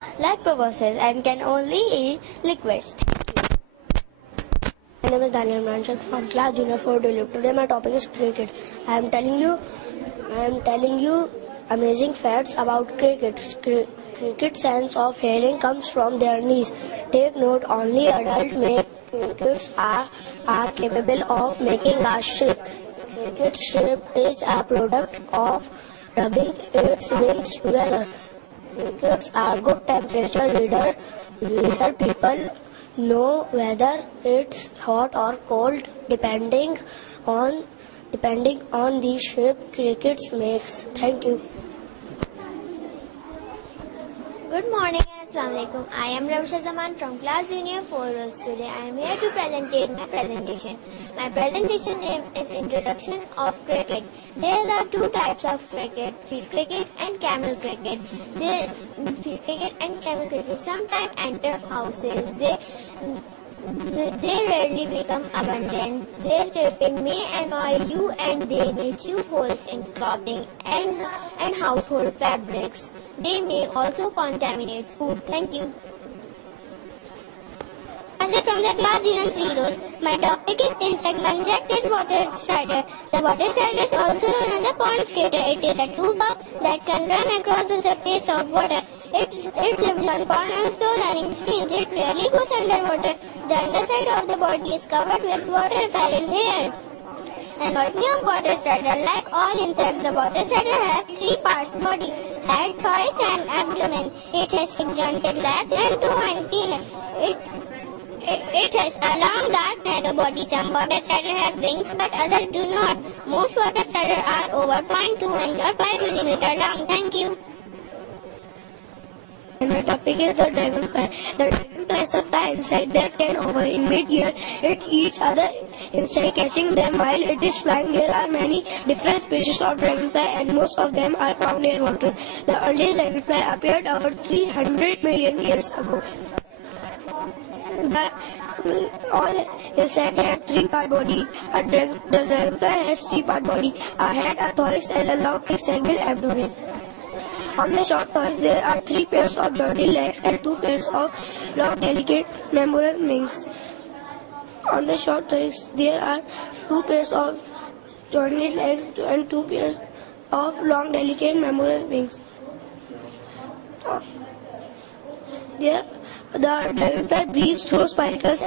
like proboscis and can only eat liquids. My name is Daniel Manchak from class Junior 4 Duluth. Today my topic is cricket. I am telling you amazing facts about cricket. Cricket's sense of hearing comes from their knees. Take note, only adult male crickets are capable of making a shriek. Cricket's shriek is a product of rubbing its wings together. Crickets are good temperature reader. People know whether it's hot or cold depending on the shape crickets makes. Thank you. Good morning and Assalamu alaikum. I am Ramsha Zaman from class Junior 4 Rose. Today I am here to present my presentation. My presentation name is Introduction of Cricket. There are two types of cricket, field cricket and camel cricket. Field cricket and camel cricket sometimes enter houses. They rarely become abundant. Their chirping may annoy you and they may chew holes in clothing and household fabrics. They may also contaminate food. Thank you. From the class Junior 3 Rose. My topic is insect manjected water strider. The water strider is also known as the pond skater. It is a true bug that can run across the surface of water. It lives on pond and slow running streams. It rarely goes underwater. The underside of the body is covered with water-repellent hair. An ordinary water strider, like all insects, the water strider has three parts: body, head, thorax, and abdomen. It has 6 jointed legs and 2 antennae. It has a long dark narrow body. Some water striders have wings, but others do not. Most water striders are over 0.2 inch or 5 millimeter long. Thank you. And my topic is the dragonfly. The dragonfly is a fly insect that can hover in mid-air. It eats other insects, catching them while it is flying. There are many different species of dragonfly, and most of them are found near water. The earliest dragonfly appeared over 300 million years ago. All insects have 3-part body. The dragonfly has 3-part body: a head, a thorax, and a long hexagonal abdomen. On the short thorax, there are 3 pairs of jointed legs and 2 pairs of long, delicate, membrane wings. On the short thorax, there are 2 pairs of jointed legs and 2 pairs of long, delicate, membrane wings. The dragonfly breathes through spiracles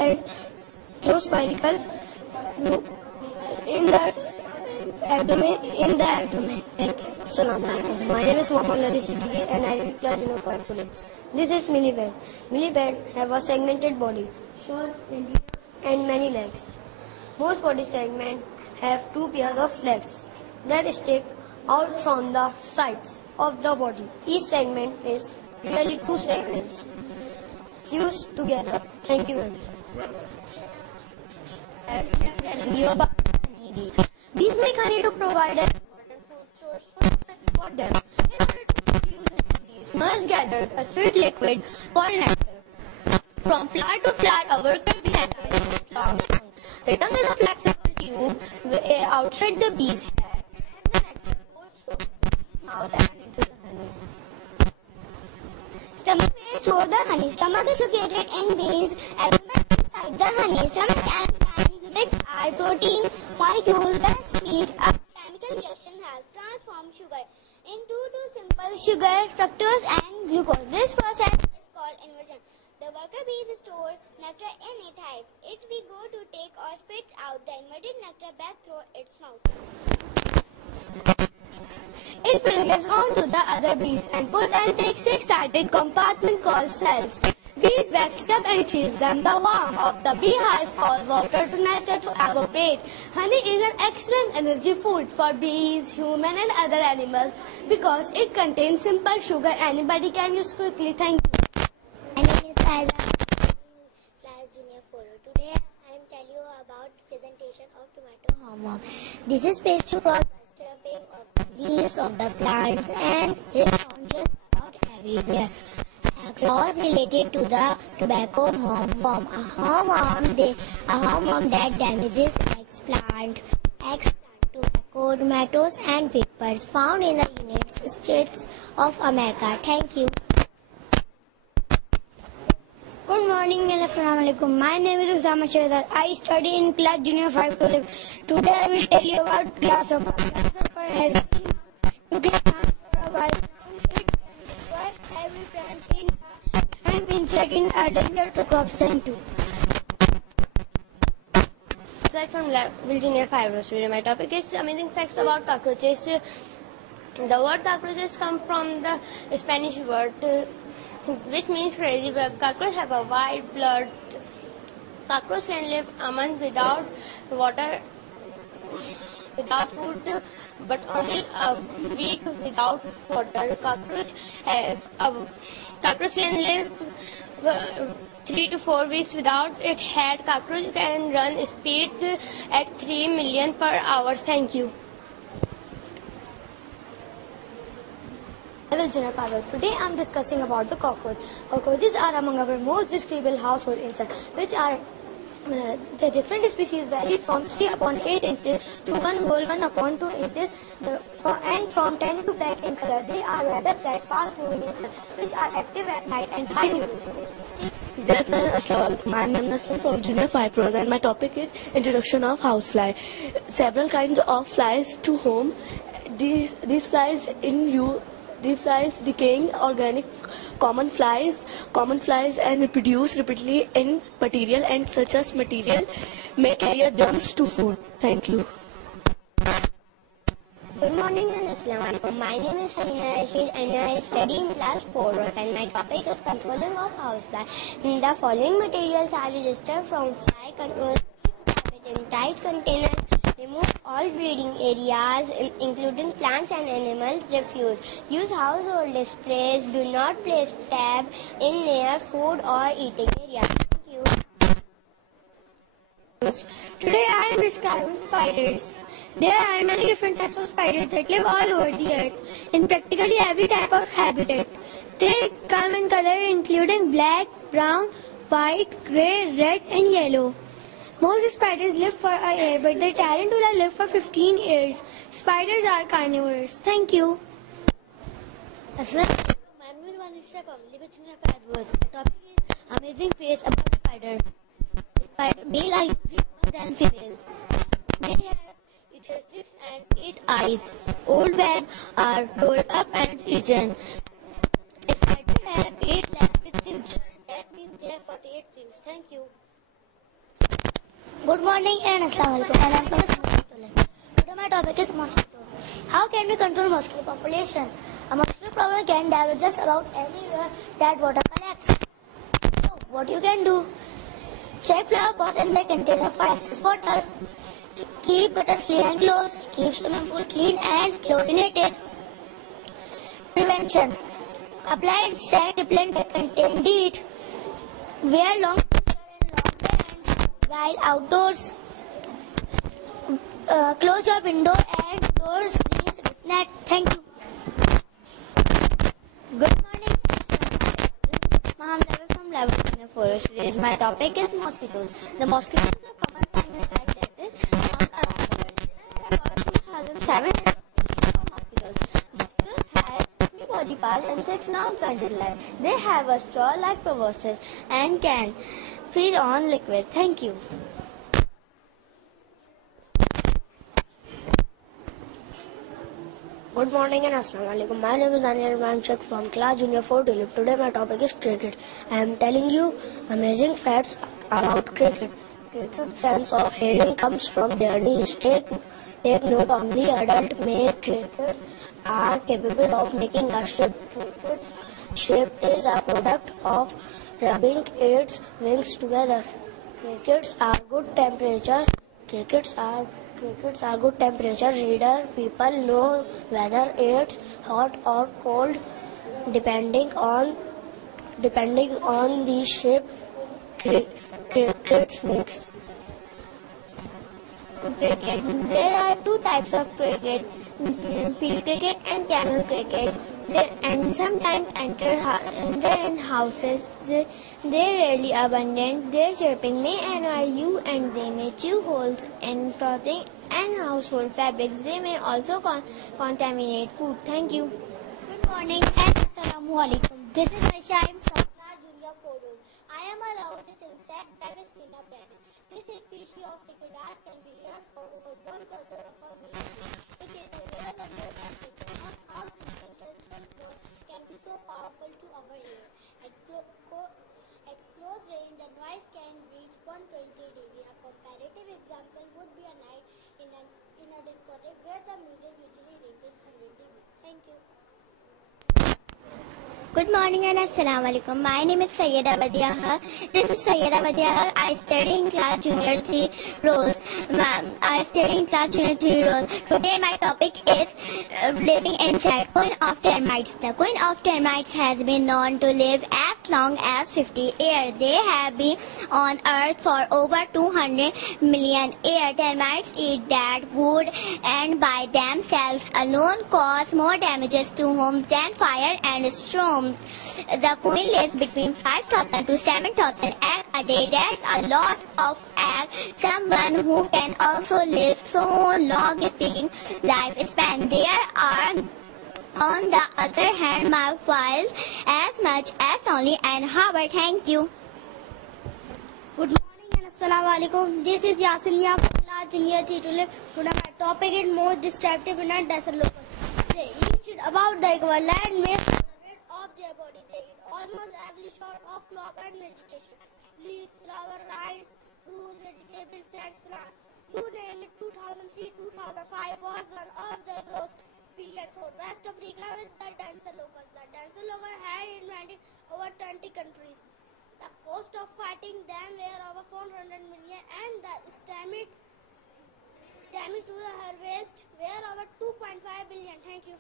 in the abdomen. Thank you. Assalamu alaikum. My name is Mohammad Lari Siddiqui and I read class Junior 5 today. This is millipede. Millipede have a segmented body, short and many legs. Most body segments have 2 pairs of legs that stick out from the sides of the body. Each segment is really 2 segments fused together. Thank you very much. I'm telling you about honeybees. Bees make honey to provide an important food source for them. In order to produce honeybees must gather a sweet liquid called nectar. From flower to flower, a worker bee attaches its long tongue. The tongue is a flexible tube outside the bee's head, and the nectar goes through the mouth and into the honey. Stomach may store the honey. Stomach is located in bees' abdomen inside the honey. Stomach enzymes, which are protein molecules that speed up chemical reaction, help transform sugar into two simple sugar, fructose and glucose. This process is called inversion. The worker bees store nectar in its hive. It will go to take or spits out the inverted nectar back through its mouth. It will get on to the other bees and put and take 6-sided compartment called cells. Bees wax up and chew them. The warmth of the beehive causes water to nectar to evaporate. Honey is an excellent energy food for bees, human and other animals because it contains simple sugar anybody can use quickly. Thank you. My name is Aida, class Junior 4. Today I am telling you about presentation of tomato hormone. This is based to cross disturbing of the leaves of the plants and is found just about everywhere. Clause related to the tobacco hormone. A hormone that damages eggplant, tobacco, tomatoes and peppers found in the United States of America. Thank you. Assalamualaikum. My name is Usama Shehzad. I study in class junior 5 to 11. Today I will tell you about class of for having to get plants for a while. It requires every plant in time in second are danger to crops. Thank you. Aside from Virginia Fibros, my topic is amazing facts about cockroaches. The word cockroaches come from the Spanish word which means crazy bug. Cockroaches have a white blood. Cockroaches can live a month without water, without food, but only a week without water. Cockroach can live 3 to 4 weeks without its head. Cockroach can run speed at 3 million per hour. Thank you. Level Junior Fiber. Today I am discussing about the cockroach. Cockroaches are among our most desirable household insects, which are the different species vary from 3 upon 8 inches to 1 whole 1 upon 2 inches and from 10 to black in color. They are rather flat, fast moving insects which are active at night and highly Assalamualaikum. My name is from Junior 5 Pros and my topic is introduction of housefly. Several kinds of flies to home. These flies decaying organic common flies and reproduce repeatedly in material and such as material may carry germs to food. Thank you. Good morning and Assalamualaikum. My name is Halina Rashid and I study in class 4 and my topic is controlling of housefly. The following materials are registered from fly control in tight containers. Remove all breeding areas including plants and animal refuse. Use household sprays. Do not place tab in near food or eating areas. Thank you. Today I am describing spiders. There are many different types of spiders that live all over the earth in practically every type of habitat. They come in color including black, brown, white, grey, red and yellow. Most spiders live for a year, but the tarantula live for 15 years. Spiders are carnivores. Thank you. Assalamualaikum. My name is Vanisha from Junior 5 Pros. The topic is amazing facts about spider. Male are usually more than female. They have 6 and 8 eyes. Old web are rolled up and pigeon. Spiders have 8 legs with 6 joints. That means they have 48 limbs. Thank you. Good morning and Assalamualaikum. And I am from Today my topic is mosquito. How can we control mosquito population? A mosquito problem can develop just about anywhere that water collects. So what you can do? Check flower pots and their container for excess water. Keep gutters clean and closed. Keep swimming pool clean and chlorinated. Prevention. Apply insect repellent that contain DEET. Wear long while outdoors. Close your window and doors with net. Thank you. Good morning. Mohammed from Level Junior Forestry. My topic is mosquitoes. The mosquito is a common insect that is found around the world. There are about 2,700 species of mosquitoes. Mosquitoes have 3 body parts and 6 non-frontal legs. They have a straw-like proboscis and can feed on liquid. Thank you. Good morning and Assalamualaikum. My name is Daniel Manchak from class junior 4 Tulip. Today my topic is cricket. I am telling you amazing facts about cricket. Cricket's sense of hearing comes from their knees. Take note, only adult male crickets are capable of making a shape. Cricket's shape is a product of rubbing its wings together. Crickets are good temperature reader. People know whether it's hot or cold depending on the shape crickets makes. Cricket. There are 2 types of cricket, field cricket and camel cricket. And sometimes enter in houses. They rarely abundant. Their chirping may annoy you and they may chew holes in clothing and household fabrics. They may also contaminate food. Thank you. Good morning and Assalamualaikum. This is Aisha. I am from class junior 4. I am allowed to sing of cicadas can be heard for over 1/4 of a million years. It is a rare wonder that how frequency can be so powerful to our ear. At close range, the noise can reach 120 dB. A comparative example would be a night in a discotheque where the music usually reaches 100 dB. Thank you. Good morning and Assalamu alaikum. My name is Sayyida Badiaha. This is Sayyida Badiaha. I study in class junior 3 rows. Today my topic is living inside queen of termites. The queen of termites has been known to live as long as 50 years. They have been on earth for over 200 million years. Termites eat dead wood and by themselves alone cause more damages to homes than fire and storms. The queen lays between 5,000 to 7,000 eggs a day. That's a lot of eggs. Someone who can also live so long speaking lifespan. There are, on the other hand, mouthfuls as much as only an hour. Thank you. Good morning and Assalamu alaikum. This is Yasiniya from class junior 3 tulip. Today my topic is most destructive in a desert local. They eat about the equivalent makes of their body. They eat almost every sort of crop and vegetation. Leaves, flower, rice, fruits, vegetables, seeds, plants. You name it. 2003-2005 was one of the most period for West Africa with the dancer locals. The dancer local had invented over 20 countries. The cost of fighting them were over 400 million and the damage to the harvest were over 2.5 billion. Thank you.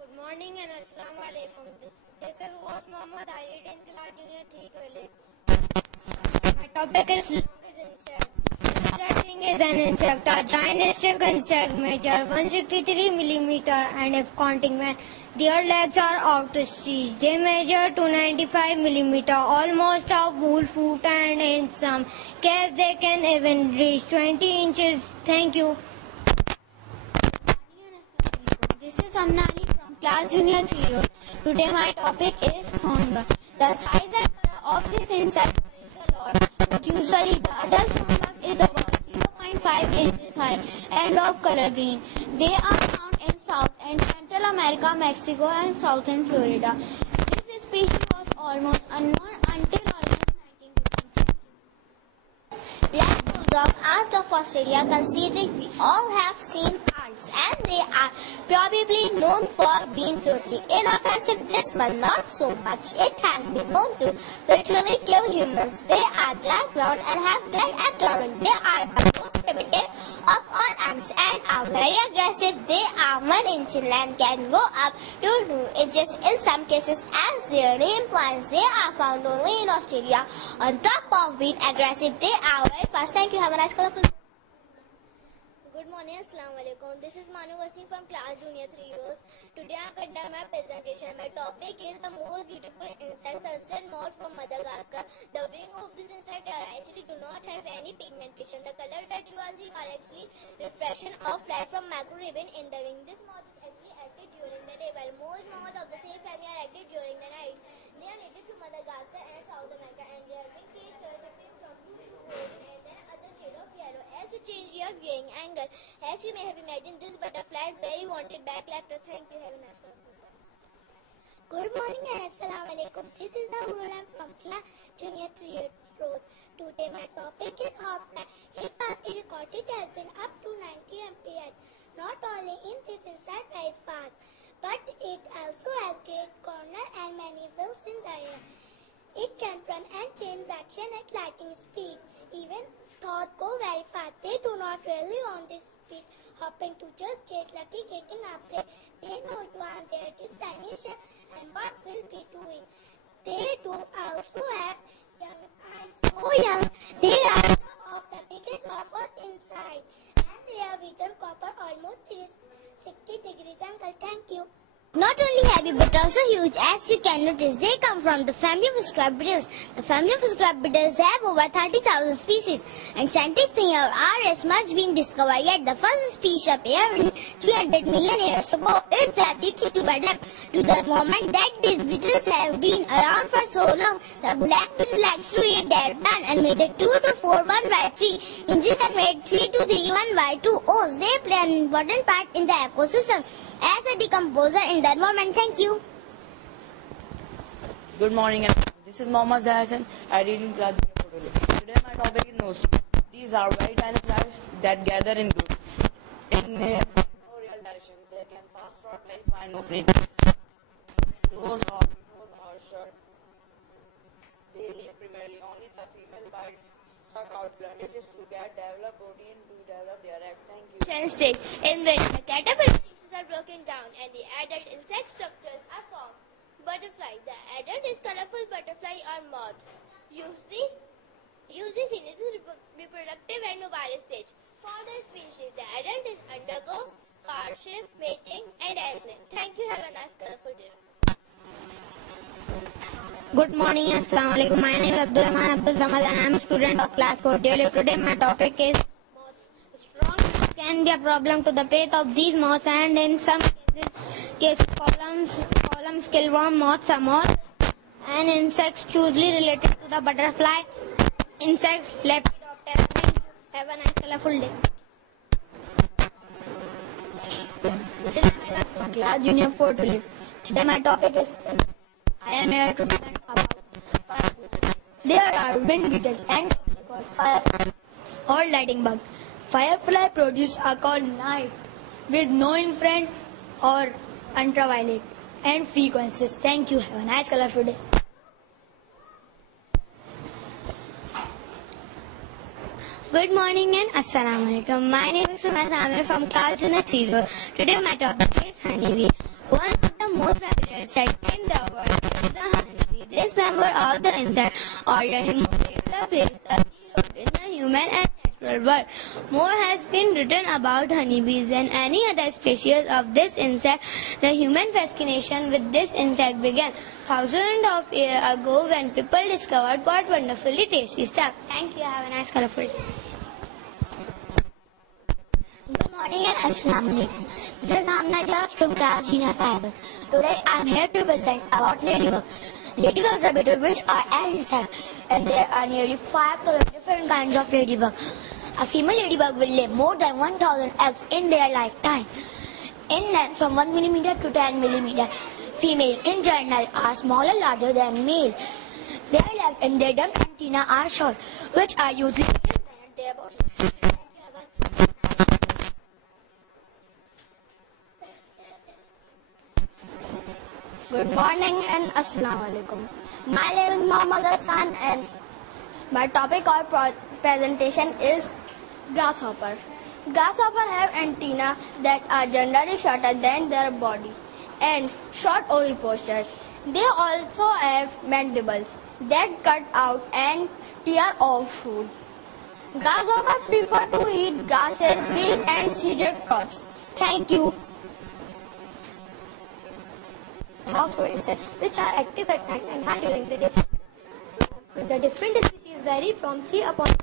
Good morning and Assalamu alaikum. This is Ghaus Mohammed. I read in class junior 3 college. My topic is lung is insect. Lung is an insect, a gigantic insect measure 163 millimeter and if counting when their legs are outstretched, they measure 295 millimeter, almost a whole foot, and in some cases they can even reach 20 inches. Thank you. This is Amnani from class junior 3 row. Today my topic is thornbug. The size and color of this insect varies a lot, but usually the adult thornbug is about 0.5 inches high and of color green. They are found in South and Central America, Mexico and southern Florida. This species was almost unknown until almost 1950. Black bulldog out of Australia, considering we all have seen ants and they are probably known for being totally inoffensive. This one not so much. It has been known to literally kill humans. They are dark brown and have black abdomen. They are the most primitive of all ants and are very aggressive. They are 1 inch in length, can go up to 2 inches in some cases. As their name implies, they are found only in Australia. On top of being aggressive, they are very fast. Thank you. Have a nice colorful. Good morning, Assalamu alaikum. This is Manu Wasim from class junior 3 rows. Today I conduct my presentation. My topic is the most beautiful insect, sunset moth from Madagascar. The wings of this insect actually do not have any pigmentation. The colors that you are seeing are actually reflection of light from macro ribbon in the wing. This moth is actually active during the day, while most moths of the same family are active during the night. They are native to Madagascar and South America, and their wing change color shifting from blue to golden and then other shade of yellow. As you change your viewing angle, as you may have imagined, this butterfly is very wanted by collectors. Thank you. Have a nice day. Good morning and Assalamu alaikum. This is the Murulam from class junior 3 rows. Today my topic is housefly. If fastly recorded, it has been up to 90 mph. Not only in this insect very fast, but it also has great corner and many wheels in the air. It can run and change direction at lightning speed. Even though go very fast, they do not really on this speed, hoping to just get lucky getting up there. They know you are their destination and what will be doing. They do also have young eyes, so young they are of the biggest offer inside, and they have vision copper almost 360 degrees angle. Thank you. Not only heavy but also huge, as you can notice. They come from the family of scrub beetles. The family of scrub beetles have over 30,000 species, and scientists think our RS much being discovered, yet the first species appeared 300 million years ago. Its ability to adapt to the moment that these beetles have been around for so long. The blackbird likes to eat their plant and made a 2 to 4 1 by 3 inches and made 3 to 3 1 by 2 O's. They play an important part in the ecosystem as a decomposer in the environment. Thank you. Good morning, everyone. This is Mohammad Zahasan. I read in class. Today my topic is nose. These are very tiny flies that gather in groups in no real direction. They can pass through very fine openings. Doors or shut. They live primarily only the female bites suck out blood. It is to get develop protein to develop their eggs. Thank you. Stage in which the caterpillar tissues are broken down and the adult insect structures are formed. Butterfly. The adult is colorful butterfly or moth. Usually seen as a reproductive and mobile stage. For the species, the adult is undergo courtship, mating, and egg-laying. Thank you. Have a nice colorful day. Good morning and Assalamu alaikum. My name is Abdul Rahman Abdul Zamal and I am a student of class 4 DLF. Today my topic is moths. Strong moths can be a problem to the faith of these moths, and in some cases columns killworm moths are moths and insects choosely related to the butterfly insects Lepidoptera. Have a nice colorful day. This is my class junior 4 today. Today my topic is I am here to present about fireflies. There are wind beetles and called firefly or lightning bug. Firefly produce a cold night with no infrared or ultraviolet and frequencies. Thank you. Have a nice colorful day. Good morning and Assalamu alaikum. My name is Rumaz Amir from Kaljana Zero. Today my topic is honeybee. One of the most rapid insects in the world is the honeybee. This member of the insect order plays a key role in the human and natural world. More has been written about honeybees than any other species of this insect. The human fascination with this insect began thousands of years ago when people discovered what wonderfully tasty stuff. Thank you. Have a nice colorful day. Good morning and Assalamu alaikum. This is Amna Jas from class Junior 5. Today I am here to present about ladybug. Ladybugs are beetle which are an insect, and there are nearly 5,000 different kinds of ladybug. A female ladybug will lay more than 1,000 eggs in their lifetime. In length from 1 millimeter to 10 millimeter. Female in general are smaller, larger than male. Their legs and their dumb antennae are short, which are usually independent their body. Good morning and Assalamu alaikum. My name is Mohammad Hassan and my topic or presentation is grasshopper. Grasshopper have antennae that are generally shorter than their body and short ovipositors. They also have mandibles that cut out and tear off food. Grasshoppers prefer to eat grasses, leaves and seeded crops. Thank you. Oxford insects, which are active at night and hide during the day. The different species vary from 3 upon 9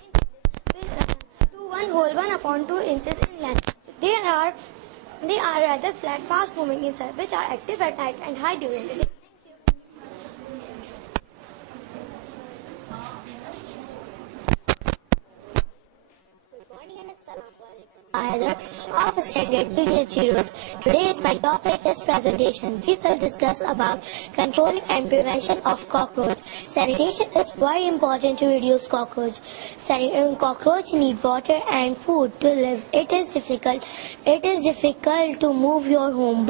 inches to 1 whole 1 upon 2 inches in length. They are rather flat, fast-moving insects, which are active at night and hide during the day. Either of standard junior zeros. Today's my topic is presentation. We will discuss about controlling and prevention of cockroach. Sanitation is very important to reduce cockroach. Cockroach need water and food to live. It is difficult to move your home,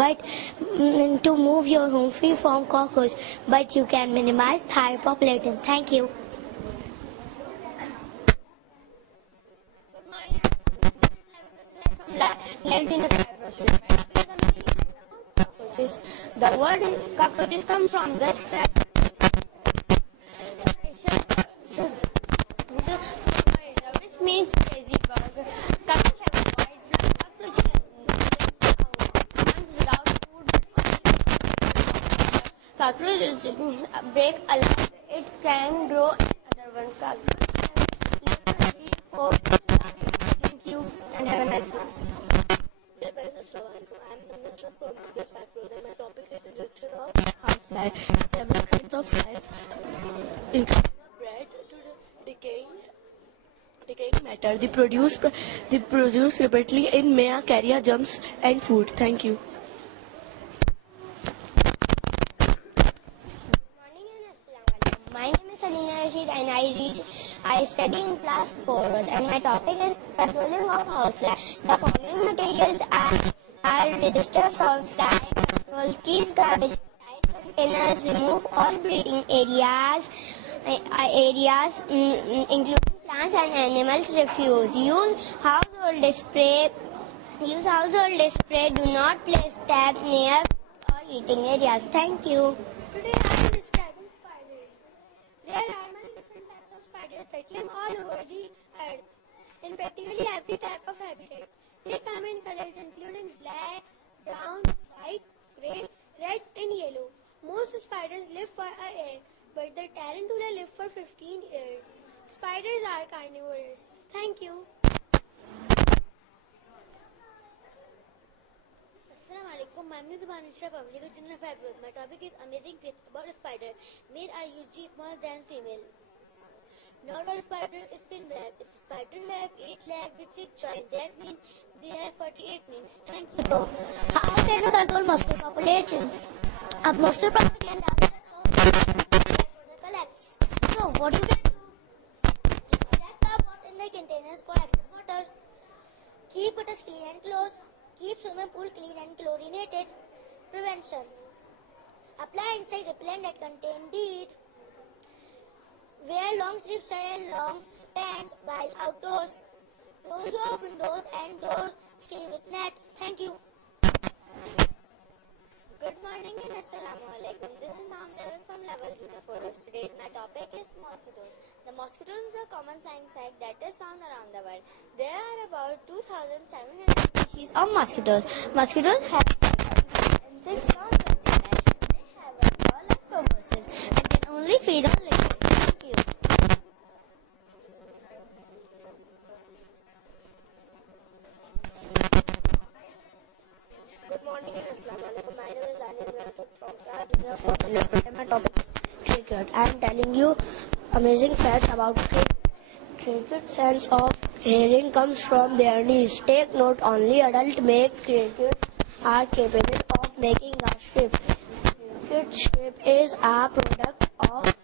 free from cockroach, but you can minimize their population. Thank you. The word cockroaches come from the spread. Which means lazy bug. Cockroach have a white blood. Cockroach without food. Cockroaches break a leg. It can grow another one. Cockroach can live for 3 4 Thank you and have a nice day. Assalamualaikum. I am Nusrat from Today's Five Floors and my topic is introduction of housefly. Several kinds of flies, including bread to decaying matter. They produce repeatedly in mea, carrier, germs and food. Thank you. My name is Salina Rashid and I study in class 4 and my topic is controlling of housefly. The following materials are registered from fly control, keeps garbage in tight containers, remove all breeding areas including plants and animals refuse. Use household spray. Do not place tap near or eating areas. Thank you. Today I am describing spiders. There are many different types of spiders settling all over the earth in practically every type of habitat. They come in colors including black, brown, white, grey, red and yellow. Most spiders live for a year, but the tarantula live for 15 years. Spiders are carnivorous. Thank you. Assalamualaikum. My name is Banisha from Living in a Fibroid. My topic is amazing facts about a spider. Male are usually smaller than female. Not all spiders spin web. If a spider have 8 legs with 6 joints, that means they have 48 wings. Thank you. How can you control mosquito population? A mosquito population collapse. So what you can do? Check the what's in the containers for excess water. Keep gutters clean and close. Keep swimming pool clean and chlorinated. Prevention. Apply insect repellent that contain DEET. Wear long sleeves and long pants while outdoors. Close your windows and door screen with net. Thank you. Good morning and Assalamualaikum. This is Mamdevan from level 2 to 4. Today's my topic is mosquitoes. The mosquitoes is a common flying insect that is found around the world. There are about 2,700 species of mosquitoes. Mosquitoes have 6 pounds of life. They have a small proboscis and can only feed on liquid. Thank you. Good morning and Assalamualaikum. My name is Anil Rathod from class junior 4 and my topic is cricket. I am telling you amazing facts about cricket. Cricket sense of hearing comes from their knees. Take note, only adult male crickets are capable of making a shape. Cricket shape is a product of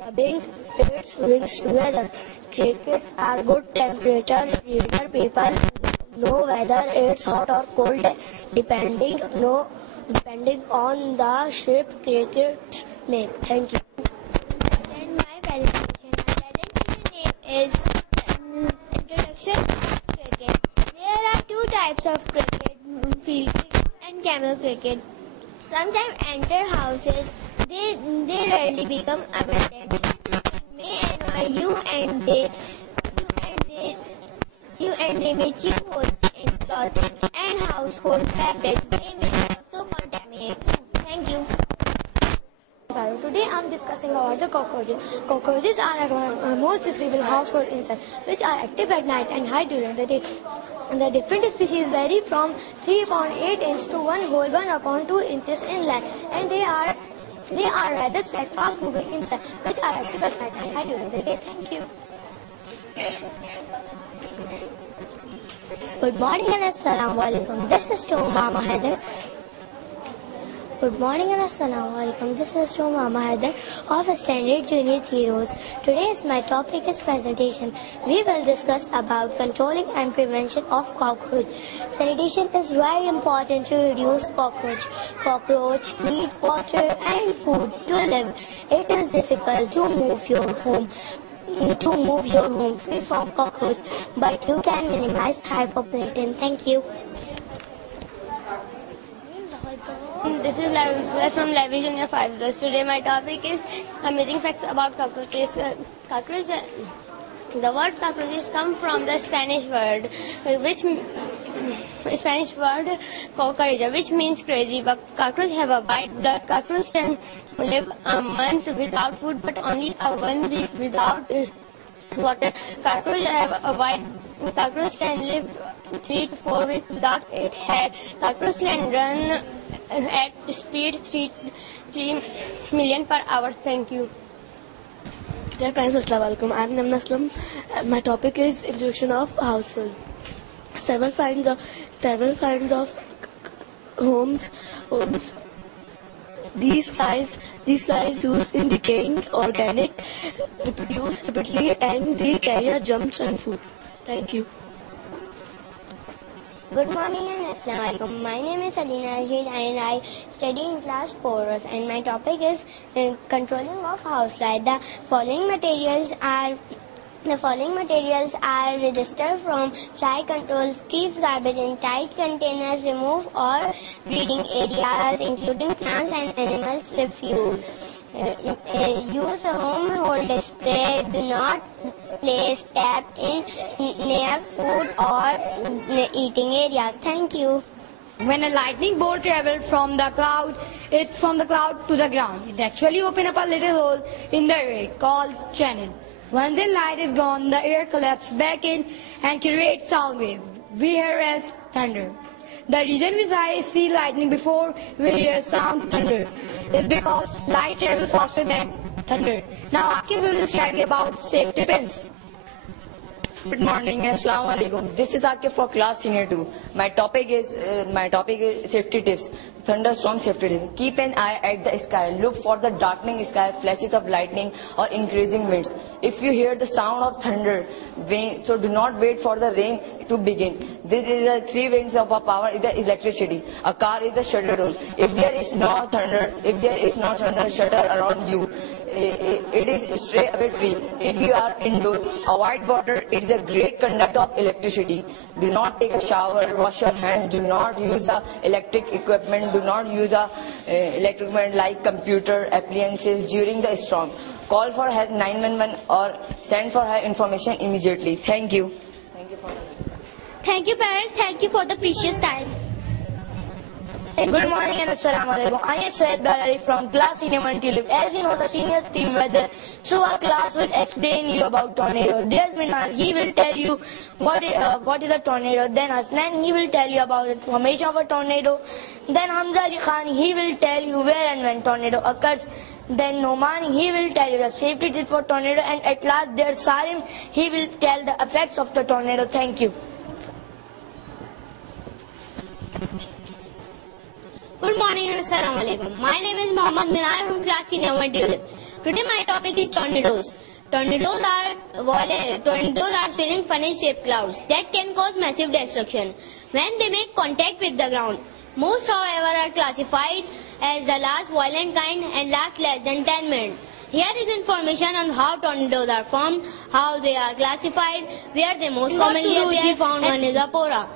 rubbing its wings together. Crickets are good temperature reader. People know whether it's hot or cold depending on the shape crickets make. Thank you. And my presentation. My presentation name is Introduction of Cricket. There are 2 types of cricket, field cricket and camel cricket. Sometimes enter houses. They rarely become abandoned. May annoy you and they may chew holes in clothing and household fabrics. They may also contaminate food. Thank you. Today I am discussing about the cockroaches. Cockroaches are a most disagreeable household insect which are active at night and hide during the day. The different species vary from 3.8 inches to 1.2 inches in length, and they are rather flat, fast-moving insects which are active at night and hide during the day. Thank you. Good morning and Assalamualaikum. This is Mama Heather. Good morning and Assalamualaikum. This is Mama Heather of Standard Junior Heroes. Today's my topic is presentation. We will discuss about controlling and prevention of cockroach. Sanitation is very important to reduce cockroach. Cockroach need water and food to live. It is difficult to move your home free from cockroach, but you can minimize high population. Thank you. This is Lavin from Lavin Junior 5. Today my topic is amazing facts about cockroaches. The word cockroaches come from the Spanish word, cockroach, which means crazy. But cockroach have a white blood. Cockroach can live a month without food, but only a 1 week without water. Cockroach have a white Cockroach can live 3 to 4 weeks without its head. Cockroach can run at speed 3 million per hour. Thank you. Dear parents, Assalamu alaikum. I am Namna Aslam. My topic is introduction of household. Several kinds of homes. These flies used in decaying organic, reproduce rapidly, and they carry germs and food. Thank you. Good morning and Assalamu alaikum. My name is Alina Rashid and I study in class 4 and my topic is controlling of housefly. The following materials are registered from fly controls, keeps garbage in tight containers, remove all breeding areas including plants and animals refuse. Use a home hold spray. Do not place tap in near food or eating areas. Thank you. When a lightning bolt travels from the cloud to the ground, it actually opens up a little hole in the air called channel. Once the light is gone, the air collapses back in and creates sound wave we hear as thunder. The reason we see lightning before we hear sound thunder is because light travels faster than thunder. Now Akib will describe you about safety pins. Good morning, Assalamu alaikum. This is Akif for class senior 2. My topic is safety tips. Thunderstorm safety tips. Keep an eye at the sky. Look for the darkening sky, flashes of lightning, or increasing winds. If you hear the sound of thunder, so do not wait for the rain to begin. This is the 3 winds of our power is the electricity. A car is the shutter door. If there is no thunder, shutter around you, it is stray away tree. If you are indoor, avoid water. It is a great conductor of electricity. Do not take a shower, wash your hands. Do not use the electric equipment. Do not use the electric equipment like computer appliances during the storm. Call for help 911 or send for her information immediately. Thank you. Thank you, parents. Thank you for the precious time. Good morning and Assalamu alaikum. I am Syed Balari from class senior 1 Tulip. As you know, the seniors team weather, so our class will explain you about tornado. There's Minar, he will tell you what is a tornado. Then Asnan, he will tell you about the formation of a tornado. Then Hamza Ali Khan, he will tell you where and when tornado occurs. Then Noman, he will tell you the safety tips for tornado. And at last there's Sarim, he will tell the effects of the tornado. Thank you. Good morning and Assalamu alaikum. My name is Mohammad Minar from class senior 1 Tulip. Today my topic is tornadoes. Tornadoes are swirling funnel-shaped clouds that can cause massive destruction when they make contact with the ground. Most, however, are classified as the last violent kind and last less than 10 minutes. Here is information on how tornadoes are formed, how they are classified, where they most commonly appear. Found one is a pora.